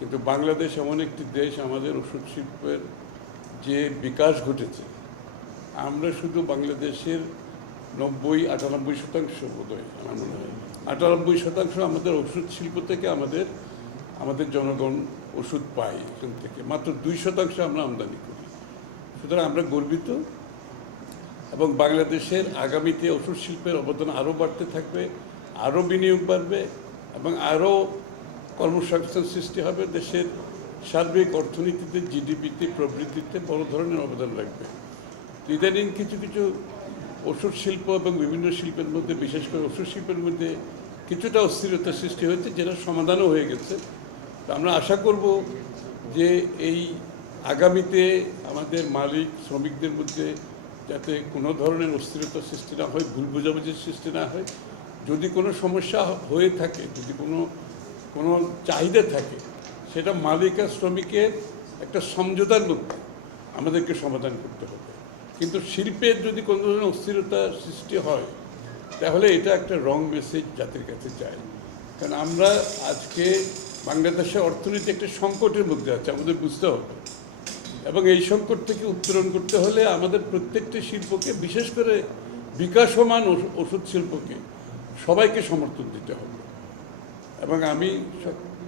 কিন্তু বাংলাদেশ এমন একটি দেশ, আমাদের ওষুধ শিল্পের যে বিকাশ ঘটেছে, আমরা শুধু বাংলাদেশের নব্বই, আটানব্বই শতাংশ বোধহয়, আমার মনে হয়। আটানব্বই শতাংশ আমাদের ওষুধ শিল্প থেকে আমাদের আমাদের জনগণ ওষুধ পায় এখান থেকে। মাত্র দুই শতাংশ আমরা আমদানি করি। সুতরাং আমরা গর্বিত এবং বাংলাদেশের আগামীতে ওষুধ শিল্পের অবদান আরও বাড়তে থাকবে, আরও বিনিয়োগ বাড়বে এবং আরও কর্মসংস্থান সৃষ্টি হবে, দেশের সার্বিক অর্থনীতিতে, জিডিপিতে, প্রবৃদ্ধিতে বড় ধরনের অবদান তো ইদানিং কিছু কিছু ওষুধ শিল্প এবং বিভিন্ন শিল্পের মধ্যে, বিশেষ করে ওষুধ শিল্পের মধ্যে কিছুটা অস্থিরতা সৃষ্টি হয়েছে, যেটা সমাধানও হয়ে গেছে। আমরা আশা করব যে এই আগামীতে আমাদের মালিক, শ্রমিকদের মধ্যে যাতে কোনো ধরনের অস্থিরতা সৃষ্টি না হয়, ভুল বোঝাবুঝির সৃষ্টি না হয়। যদি কোনো সমস্যা হয়ে থাকে, যদি কোনো কোনো চাহিদা থাকে, সেটা মালিক আর শ্রমিকের একটা সমঝোতার মধ্যে আমাদেরকে সমাধান করতে হবে। কিন্তু শিল্পের যদি কোনো ধরনের অস্থিরতা সৃষ্টি হয়, তাহলে এটা একটা রং মেসেজ জাতির কাছে যায়। কারণ আমরা আজকে বাংলাদেশের অর্থনীতি একটা সংকটের মধ্যে আছে, আমাদের বুঝতে হবে। এবং এই সংকট থেকে উত্তরণ করতে হলে আমাদের প্রত্যেকটি শিল্পকে, বিশেষ করে বিকাশমান ওষ- ওষুধ শিল্পকে সবাইকে সমর্থন দিতে হবে। এবং আমি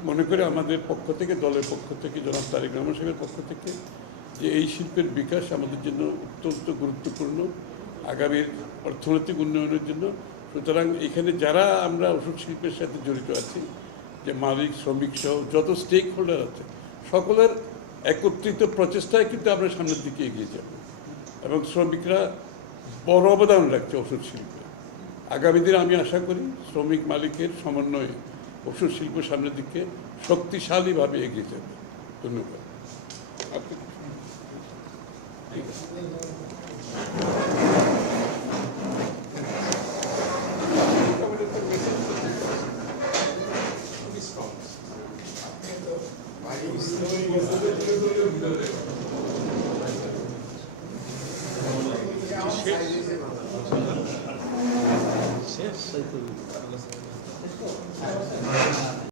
মনে করি আমাদের পক্ষ থেকে, দলের পক্ষ থেকে, জনাব তারেক রহমান সাহেবের পক্ষ থেকে, যে এই শিল্পের বিকাশ আমাদের জন্য অত্যন্ত গুরুত্বপূর্ণ, আগামীর অর্থনৈতিক উন্নয়নের জন্য। সুতরাং এখানে যারা আমরা ওষুধ শিল্পের সাথে জড়িত আছি, যে মালিক, শ্রমিক সহ যত স্টেক হোল্ডার আছে, সকলের একত্রিত প্রচেষ্টায় কিন্তু আমরা সামনের দিকে এগিয়ে যাব। এবং শ্রমিকরা বড় অবদান রাখছে ওষুধ শিল্পে। আগামী দিনে আমি আশা করি শ্রমিক মালিকের সমন্বয়ে ওষুধ শিল্প সামনের দিকে শক্তিশালীভাবে এগিয়ে যাবে। ধন্যবাদ। Let's go.